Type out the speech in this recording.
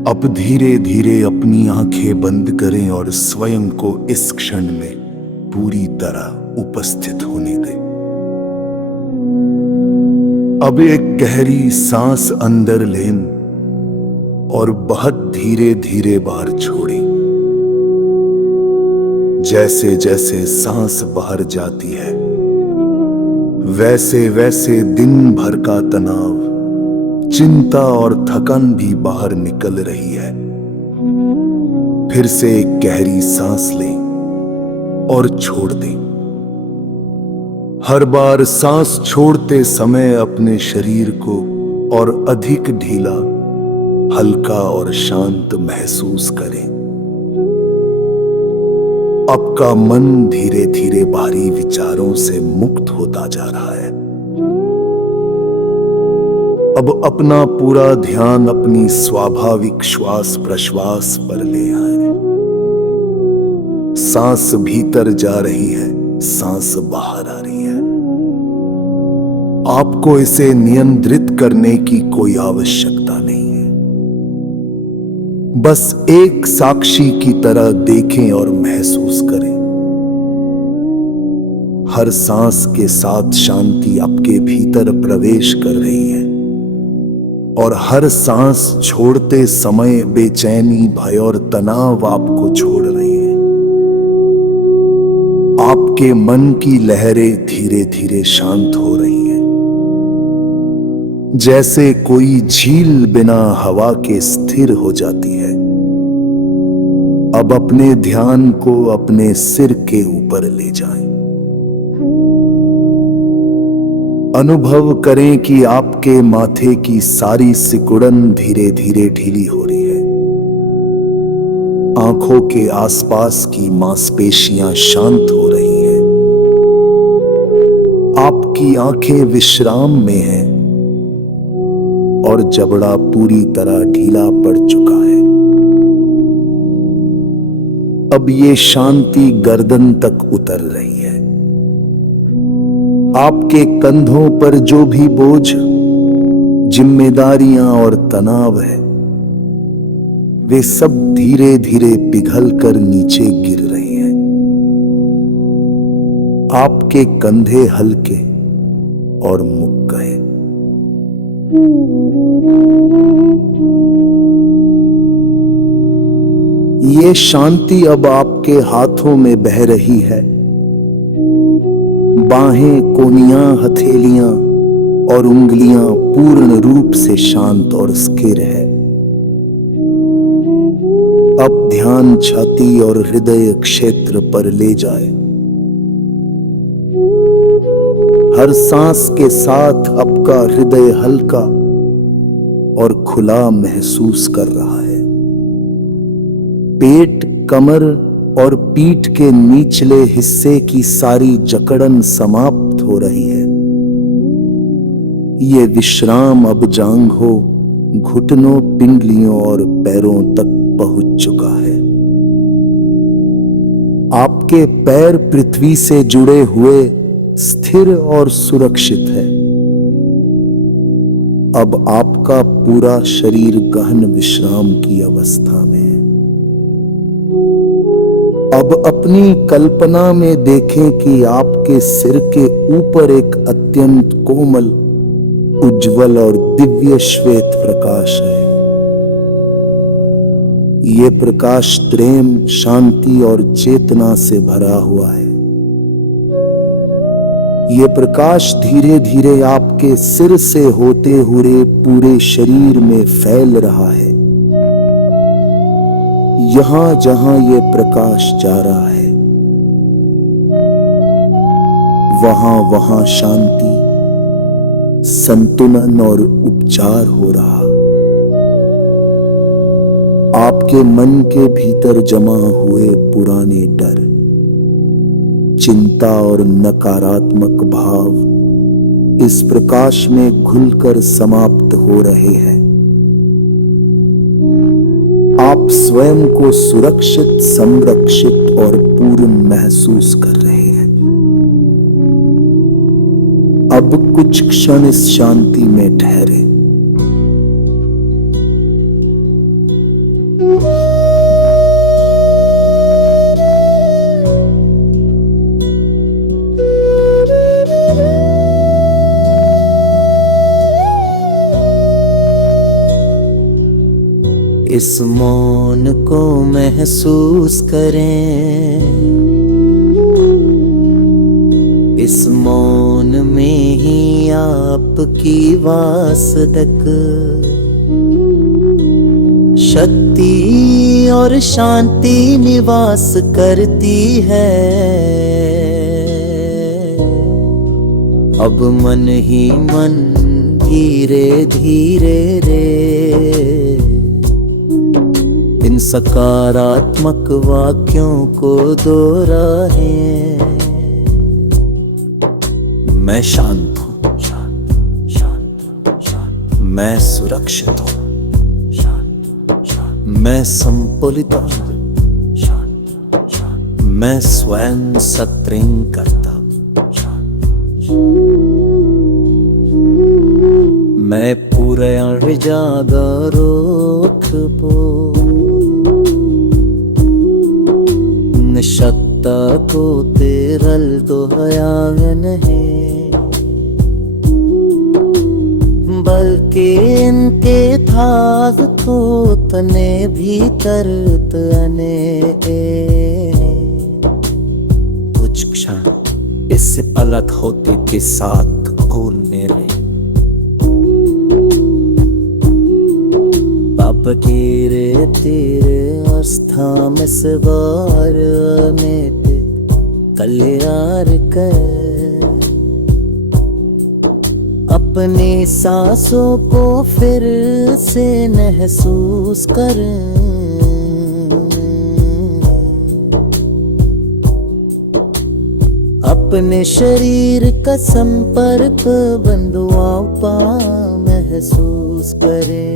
अब धीरे धीरे अपनी आंखें बंद करें और स्वयं को इस क्षण में पूरी तरह उपस्थित होने दें। अब एक गहरी सांस अंदर लें और बहुत धीरे धीरे बाहर छोड़ें। जैसे जैसे सांस बाहर जाती है वैसे वैसे दिन भर का तनाव, चिंता और थकान भी बाहर निकल रही है। फिर से एक गहरी सांस लें और छोड़ दें। हर बार सांस छोड़ते समय अपने शरीर को और अधिक ढीला, हल्का और शांत महसूस करें। आपका मन धीरे धीरे भारी विचारों से मुक्त होता जा रहा है। अब अपना पूरा ध्यान अपनी स्वाभाविक श्वास प्रश्वास पर ले आए। सांस भीतर जा रही है, सांस बाहर आ रही है। आपको इसे नियंत्रित करने की कोई आवश्यकता नहीं है। बस एक साक्षी की तरह देखें और महसूस करें। हर सांस के साथ शांति आपके भीतर प्रवेश कर रही है और हर सांस छोड़ते समय बेचैनी, भय और तनाव आपको छोड़ रही है। आपके मन की लहरें धीरे धीरे शांत हो रही हैं, जैसे कोई झील बिना हवा के स्थिर हो जाती है। अब अपने ध्यान को अपने सिर के ऊपर ले जाएं। अनुभव करें कि आपके माथे की सारी सिकुड़न धीरे धीरे ढीली हो रही है। आंखों के आसपास की मांसपेशियां शांत हो रही हैं। आपकी आंखें विश्राम में हैं और जबड़ा पूरी तरह ढीला पड़ चुका है। अब ये शांति गर्दन तक उतर रही है। आपके कंधों पर जो भी बोझ, जिम्मेदारियां और तनाव है, वे सब धीरे धीरे पिघल कर नीचे गिर रहे हैं। आपके कंधे हल्के और मुक्त गए। ये शांति अब आपके हाथों में बह रही है। बाहें, कोहनियां, हथेलियां और उंगलियां पूर्ण रूप से शांत और स्थिर है। अब ध्यान छाती और हृदय क्षेत्र पर ले जाए। हर सांस के साथ आपका हृदय हल्का और खुला महसूस कर रहा है। पेट, कमर और पीठ के निचले हिस्से की सारी जकड़न समाप्त हो रही है। ये विश्राम अब जांघों, घुटनों, पिंडलियों और पैरों तक पहुंच चुका है। आपके पैर पृथ्वी से जुड़े हुए स्थिर और सुरक्षित है। अब आपका पूरा शरीर गहन विश्राम की अवस्था में है। अब अपनी कल्पना में देखें कि आपके सिर के ऊपर एक अत्यंत कोमल, उज्जवल और दिव्य श्वेत प्रकाश है। ये प्रकाश प्रेम, शांति और चेतना से भरा हुआ है। ये प्रकाश धीरे धीरे आपके सिर से होते हुए पूरे शरीर में फैल रहा है। यहां जहां ये प्रकाश जा रहा है, वहां वहां शांति, संतुलन और उपचार हो रहा। आपके मन के भीतर जमा हुए पुराने डर, चिंता और नकारात्मक भाव इस प्रकाश में घुलकर समाप्त हो रहे हैं। आप स्वयं को सुरक्षित, संरक्षित और पूर्ण महसूस कर रहे हैं। अब कुछ क्षण इस शांति में ठहरे। इस मौन को महसूस करें, इस मौन में ही आपकी वासदक शक्ति और शांति निवास करती है। अब मन ही मन धीरे धीरे रे इन सकारात्मक वाक्यों को दोहराए। मैं शांत हूं, मैं सुरक्षित हूं, मैं संतुलित हूं, मैं स्वयं सत्रिंग करता, मैं पूरे जागरूक निशक्ता को तेरल दोहयान है, बल्कि इनके थाग को तने भीतर तने। कुछ क्षण इससे अलग होते के साथ भूलने रे पाप कीरे तेरे आस्था में सवार में ते कल्याण कर। अपनी सांसों को फिर से महसूस करें, अपने शरीर का संपर्क बंधुआओं पा महसूस करें।